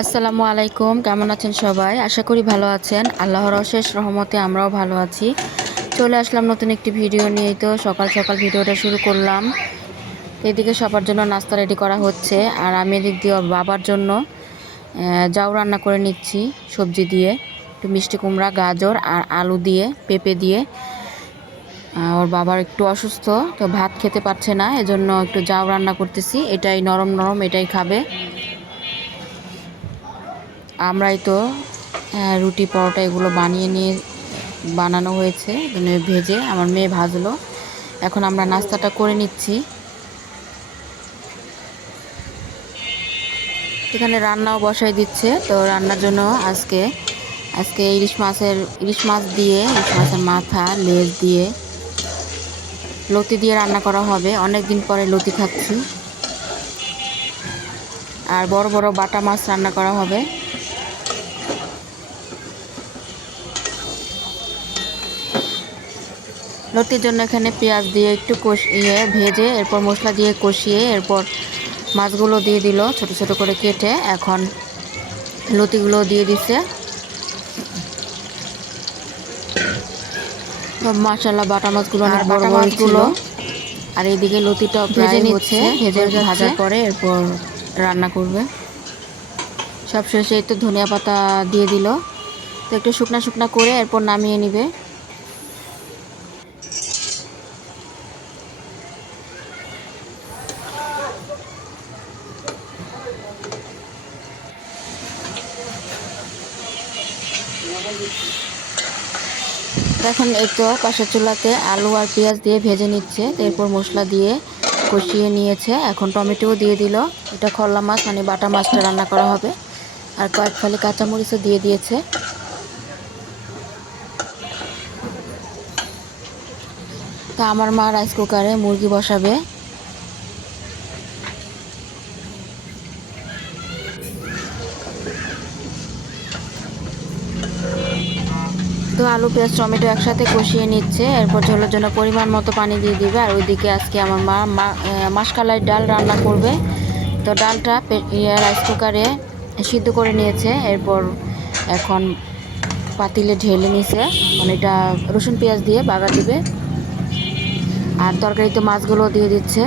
আসসালামু আলাইকুম, কেমন আছেন সবাই? আশা করি ভালো আছেন। আল্লাহর অশেষ রহমতে আমরাও ভালো আছি। চলে আসলাম নতুন একটি ভিডিও নিয়ে। তো সকাল সকাল ভিডিওটা শুরু করলাম। এদিকে সবার জন্য নাস্তা রেডি করা হচ্ছে, আর আমি এদিক দিয়ে ওর বাবার জন্য জাউ রান্না করে নিচ্ছি সবজি দিয়ে, একটু মিষ্টি কুমড়া, গাজর আর আলু দিয়ে, পেঁপে দিয়ে। ওর বাবার একটু অসুস্থ, তো ভাত খেতে পারছে না, এজন্য একটু জাউ রান্না করতেছি। এটাই নরম নরম, এটাই খাবে। আমরাই তো রুটি পরোটা এগুলো বানানো হয়েছে, ভেজে আমার মেয়ে ভাজলো। এখন আমরা নাস্তাটা করে নিচ্ছি। এখানে রান্নাও বসাই দিচ্ছে। তো রান্নার জন্য আজকে আজকে ইলিশ মাছের মাথা, লেজ দিয়ে, লতি দিয়ে রান্না করা হবে। অনেক দিন পরে লতি খাচ্ছি। আর বড় বড় বাটা মাছ রান্না করা হবে। লতির জন্য এখানে পেঁয়াজ দিয়ে একটু ভেজে, এরপর মশলা দিয়ে কষিয়ে, এরপর মাছগুলো দিয়ে দিল ছোট ছোট করে কেটে। এখন লতিগুলো দিয়ে দিছে। মাশাআল্লাহ, বাটা মাছগুলো অনেক বড় বড় ছিল। আর এইদিকে লতিটা ভেজে নিচ্ছে, ভাজার পরে এরপর রান্না করবে। সব শেষে একটু ধনিয়া পাতা দিয়ে দিল। তো একটু শুকনা শুকনা করে এরপর নামিয়ে নিবে। এখন এই তো পাশের চুলাতে আলু আর পেঁয়াজ দিয়ে ভেজে নিচ্ছে। এরপর মশলা দিয়ে কষিয়ে নিয়েছে। এখন টমেটোও দিয়ে দিল। এটা খল্লা মাছ, মানে বাটা মাছটা রান্না করা হবে। আর কয়েক ফালি কাঁচামরিচও দিয়ে দিয়েছে। তা আমার মা রাইস কুকারে মুরগি বসাবে। তো আলু পেঁয়াজ টমেটো একসাথে কষিয়ে নিচ্ছে। এরপর ঝোলের জন্য পরিমাণ মতো পানি দিয়ে দিবে। আর ওইদিকে আজকে আমার মা মাসকলাই ডাল রান্না করবে। তো ডালটা রাইস কুকারে সিদ্ধ করে নিয়েছে। এরপর এখন পাতিলে ঢেলে নিছে, মানে এটা রসুন পেঁয়াজ দিয়ে বাগার দিবে। আর তরকারিতে মাছগুলো দিয়ে দিচ্ছে।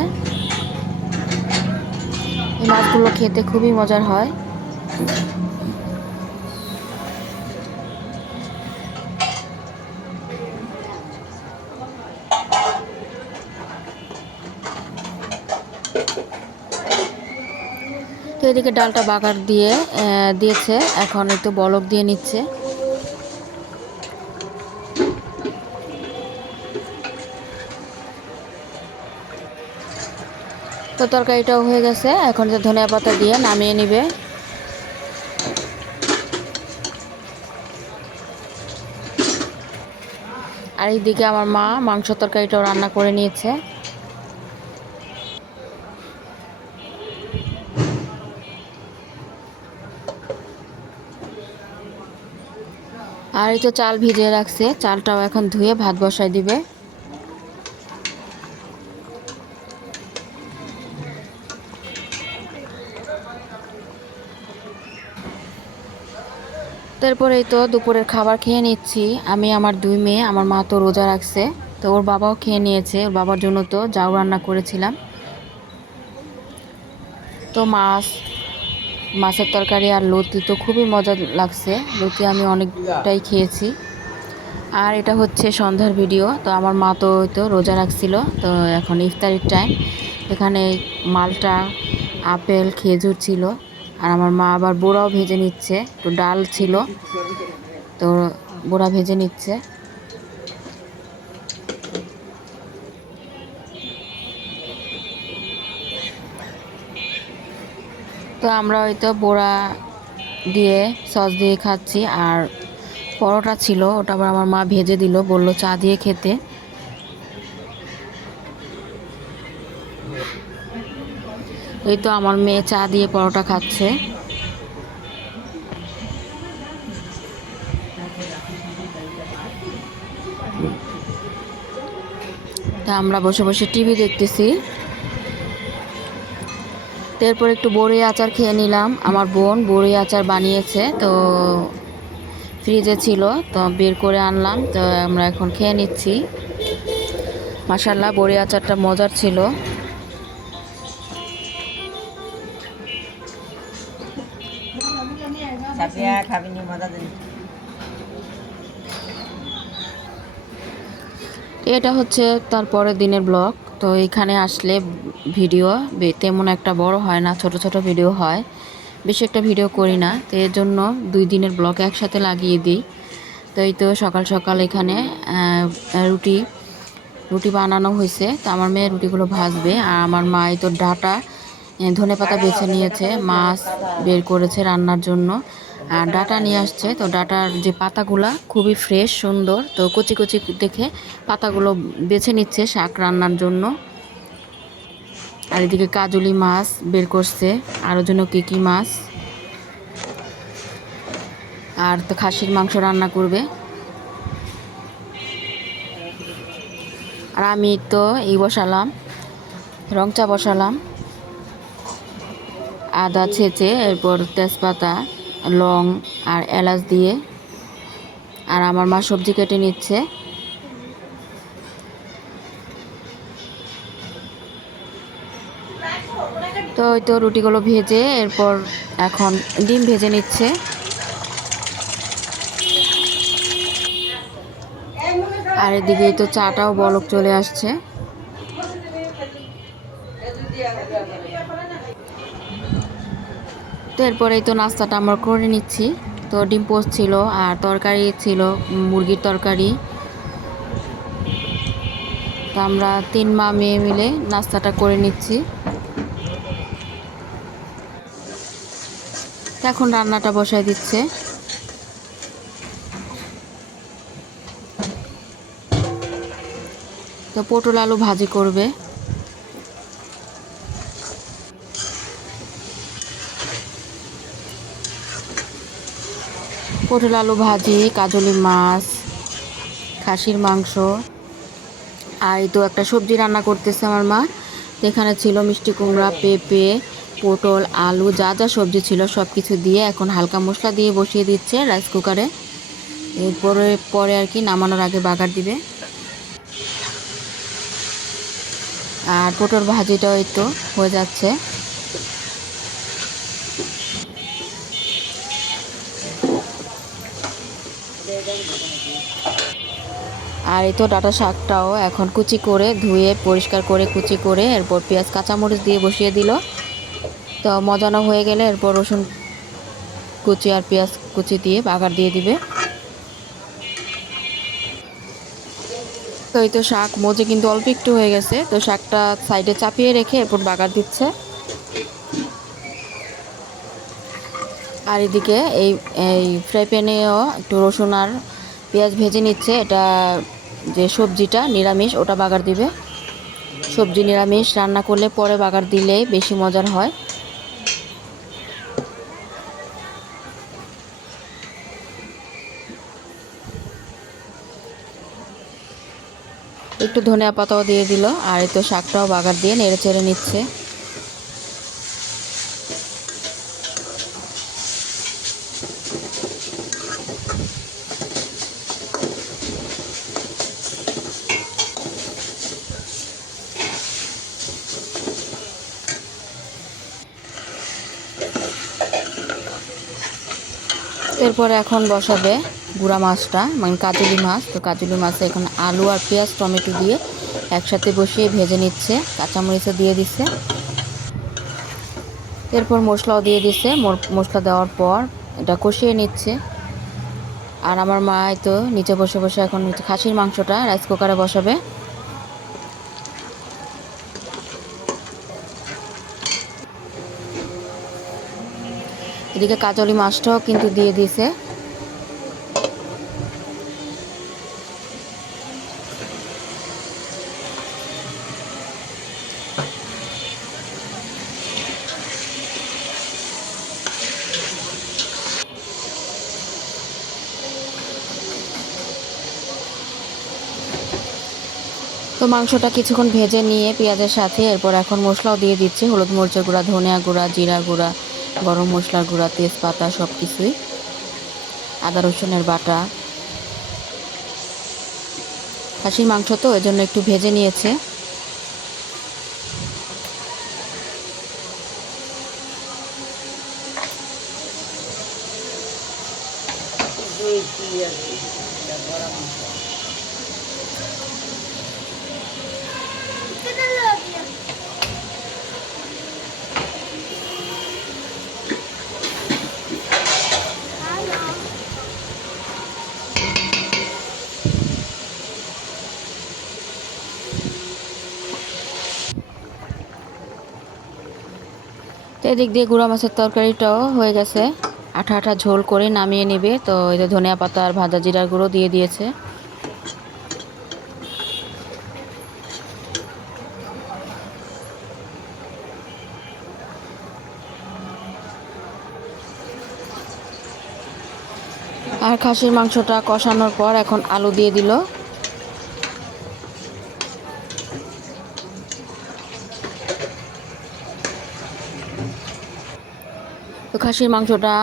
এই মাছগুলো খেতে খুবই মজার হয়। তো এদিকে ডালটা বাগার দিয়েছে। এখন একটু বলক দিয়ে নিচ্ছে। তো তরকারিটাও হয়ে গেছে। এখন যে ধনিয়া পাতা দিয়ে নামিয়ে নিবে। আর এইদিকে আমার মা মাংস তরকারিটাও রান্না করে নিয়েছে। আর এই তো চাল ভিজিয়ে রাখছে, চালটাও এখন ধুয়ে ভাত বসায় দিবে। তারপরে এই তো দুপুরের খাবার খেয়ে নিচ্ছি। আমি, আমার দুই মেয়ে, আমার মা তো রোজা রাখছে। তো ওর বাবাও খেয়ে নিয়েছে। ওর বাবার জন্য তো জাউ রান্না করেছিলাম। তো মাছের তরকারি আর লতি তো খুবই মজা লাগছে। লতি আমি অনেকটাই খেয়েছি। আর এটা হচ্ছে সন্ধ্যার ভিডিও। তো আমার মা তো রোজা রাখছিল। তো এখন ইফতারির টাইম। এখানে মালটা, আপেল, খেজুর ছিল। আর আমার মা আবার বোড়াও ভেজে নিচ্ছে। তো ডাল ছিল, তো বোড়া ভেজে নিচ্ছে। তো আমরা হয়তো বোড়া দিয়ে সস দিয়ে খাচ্ছি। আর পরোটা ছিল, ওটা আবার আমার মা ভেজে দিল, বলল চা দিয়ে খেতে। এই তো আমার মেয়ে চা দিয়ে পরোটা খাচ্ছে। তা আমরা বসে বসে টিভি দেখতেছি। তো এরপর একটু বড়ি আচার খেয়ে নিলাম। আমার বোন বড়ি আচার বানিয়েছে, তো ফ্রিজে ছিল, তো বের করে আনলাম, তো আমরা এখন খেয়ে নিচ্ছি। মাশাআল্লাহ, বড়ি আচারটা মজার ছিল। এটা হচ্ছে তার পরের দিনের ব্লগ। তো এখানে আসলে ভিডিও তেমন একটা বড় হয় না, ছোট ছোট ভিডিও হয়, বেশি একটা ভিডিও করি না। তো এর জন্য 2 দিনের ব্লগ একসাথে লাগিয়ে দিই। তো এই তো সকাল সকাল এখানে রুটি রুটি বানানো হয়েছে। তো আমার মেয়ে রুটিগুলো ভাজবে, আর আমার মা এই তো ডাটা ধনেপাতা বেছে নিয়েছে, মাছ বের করেছে রান্নার জন্য, আর ডাটা নিয়ে আসছে। তো ডাটার যে পাতাগুলা খুবই ফ্রেশ সুন্দর, তো কচি কচি দেখে পাতাগুলো বেছে নিচ্ছে শাক রান্নার জন্য। আর এদিকে কাজলি মাছ বের করছে, আরও জন্য কি মাছ, আর তো খাসির মাংস রান্না করবে। আর আমি তো বসালাম, রং চা বসালাম, আদা ছেঁচে, এরপর তেজপাতা, লং আর এলাচ দিয়ে। আর আমার মা সবজি কেটে নিচ্ছে। তো ওই তো রুটিগুলো ভেজে এরপর এখন ডিম ভেজে নিচ্ছে। আর এদিকে তো চাটাও বলক চলে আসছে। তো এরপরেই তো নাস্তাটা আমরা করে নিচ্ছি। তো ডিম পোস্ট ছিল, আর তরকারি ছিল মুরগির তরকারি। তো আমরা 3 মা মেয়ে মিলে নাস্তাটা করে নিচ্ছি। তো এখন রান্নাটা বসায় দিচ্ছে। তো পটল আলু ভাজি করবে। পটল আলু ভাজি, কাজলি মাছ, খাসির মাংস, আর এই তো একটা সবজি রান্না করতেছে আমার মা। এখানে ছিল মিষ্টি কুমড়া, পেঁপে, পটল, আলু, যা যা সবজি ছিল সব কিছু দিয়ে এখন হালকা মশলা দিয়ে বসিয়ে দিচ্ছে রাইস কুকারে। পরে আর কি নামানোর আগে বাগার দিবে। আর পটল ভাজিটাও এই তো হয়ে যাচ্ছে। আর এই তো ডাঁটা শাকটাও এখন কুচি করে ধুয়ে পরিষ্কার করে কুচি করে এরপর পেঁয়াজ কাঁচামরিচ দিয়ে বসিয়ে দিল। তো মজানো হয়ে গেলে এরপর রসুন কুচি আর পেঁয়াজ কুচি দিয়ে বাগার দিয়ে দিবে। তো এই তো শাক মজে কিন্তু অল্প একটু হয়ে গেছে, তো শাকটা সাইডে চাপিয়ে রেখে এরপর বাগার দিচ্ছে। আর এদিকে এই এই ফ্রাই প্যানেও একটু রসুন আর পেঁয়াজ ভেজে নিচ্ছে। এটা যে সবজিটা নিরামিষ ওটা বাগার দিবে। সবজি নিরামিষ রান্না করলে পরে বাগার দিলেই বেশি মজার হয়। একটু ধনিয়া পাতাও দিয়ে দিল, আর এই তো শাকটাও বাগার দিয়ে নেড়ে চেড়ে নিচ্ছে। এরপরে এখন বসাবে গুঁড়া মাছটা, মানে কাজলি মাছ। তো কাজলি মাছে এখন আলু আর পেঁয়াজ টমেটো দিয়ে একসাথে বসিয়ে ভেজে নিচ্ছে, কাঁচামরিচও দিয়ে দিচ্ছে। এরপর মশলাও দিয়ে দিচ্ছে। মশলা দেওয়ার পর এটা কষিয়ে নিচ্ছে। আর আমার মা তো নিচে বসে বসে এখন খাসির মাংসটা রাইস কুকারে বসাবে। এদিকে কাজলি মাছটাও কিন্তু দিয়ে দিছে। তো মাংসটা কিছুক্ষণ ভেজে নিয়ে পেঁয়াজের সাথে এরপর এখন মশলাও দিয়ে দিচ্ছে, হলুদ মরিচের গুঁড়া, ধনিয়া গুঁড়া, জিরা গুঁড়া, গরম মশলার গুঁড়া, তেজপাতা, সব কিছুই, আদা রসুনের বাটা। খাসির মাংস তো এর জন্য একটু ভেজে নিয়েছে। তো এদিক দিয়ে গুঁড়া মাছের তরকারিটাও হয়ে গেছে, আঠা আঠা ঝোল করে নামিয়ে নেবে। তো এই যে ধনিয়া পাতা আর ভাজা জিরার গুঁড়ো দিয়ে দিয়েছে। আর খাসির মাংসটা কষানোর পর এখন আলু দিয়ে দিল। তো খাসির মাংসটা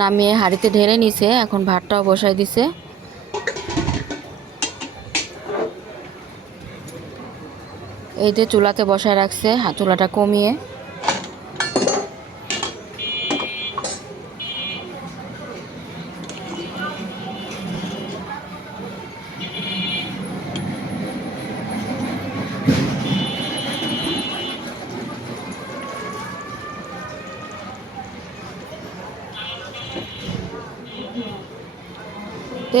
নামিয়ে হাঁড়িতে ঢেলে নিছে, এখন ভাতটাও বসাই দিছে। এই যে চুলাতে বসায় রাখছে, চুলাটা কমিয়ে।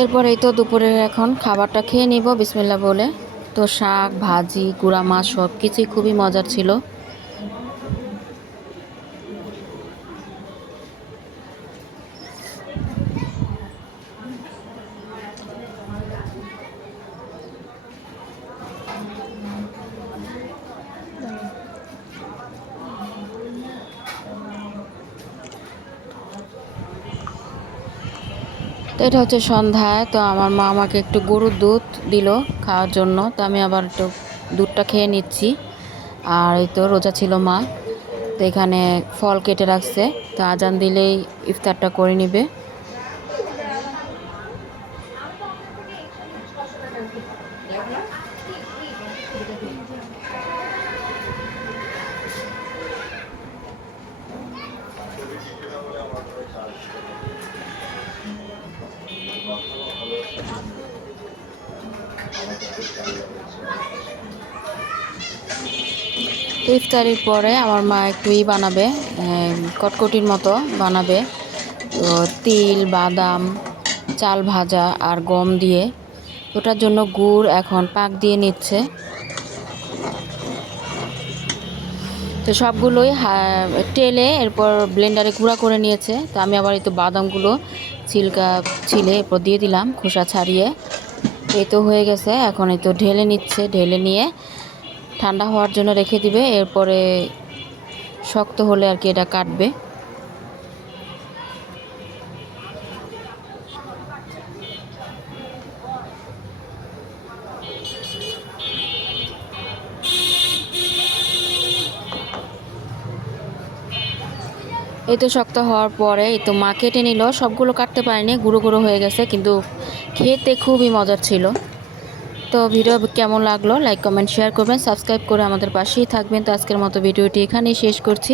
এরপর এই তো দুপুরের এখন খাবারটা খেয়ে নিব বিসমিল্লাহ বলে। তো শাক, ভাজি, গুঁড়া মাছ সব কিছুই খুবই মজার ছিল। তো এটা হচ্ছে সন্ধ্যায়। তো আমার মা আমাকে একটু গরুর দুধ দিল খাওয়ার জন্য, তো আমি আবার একটু দুধটা খেয়ে নিচ্ছি। আর এই তো রোজা ছিল মা, তো এখানে ফল কেটে রাখছে, তো আজান দিলেই ইফতারটা করে নিবে। তো ইফতারির পরে আমার মা একটু বানাবে, কটকটির মতো বানাবে। তো তিল, বাদাম, চাল ভাজা আর গম দিয়ে, ওটার জন্য গুড় এখন পাক দিয়ে নিচ্ছে। তো সবগুলোই টেলে এরপর ব্লেন্ডারে গুঁড়া করে নিয়েছে। তো আমি আবার এই তো বাদামগুলো ছিলে এরপর দিয়ে দিলাম খোসা ছাড়িয়ে। এই তো হয়ে গেছে, এখন এই তো ঢেলে নিচ্ছে, ঢেলে নিয়ে ঠান্ডা হওয়ার জন্য রেখে দিবে। এরপরে শক্ত হলে আর কি এটা কাটবে। এই তো শক্ত হওয়ার পরে এই তো মা কেটে নিল, সবগুলো কাটতে পারেনি, গুঁড়ো গুঁড়ো হয়ে গেছে, কিন্তু খেতে খুবই মজার ছিল। তো ভিডিও কেমন লাগলো লাইক কমেন্ট শেয়ার করবেন, সাবস্ক্রাইব করে আমাদের পাশেই থাকবেন। তো আজকের মতো ভিডিওটি এখানেই শেষ করছি।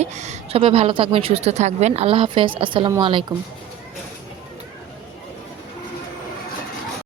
সবাই ভালো থাকবেন, সুস্থ থাকবেন। আল্লাহ হাফেজ, আসসালামু আলাইকুম।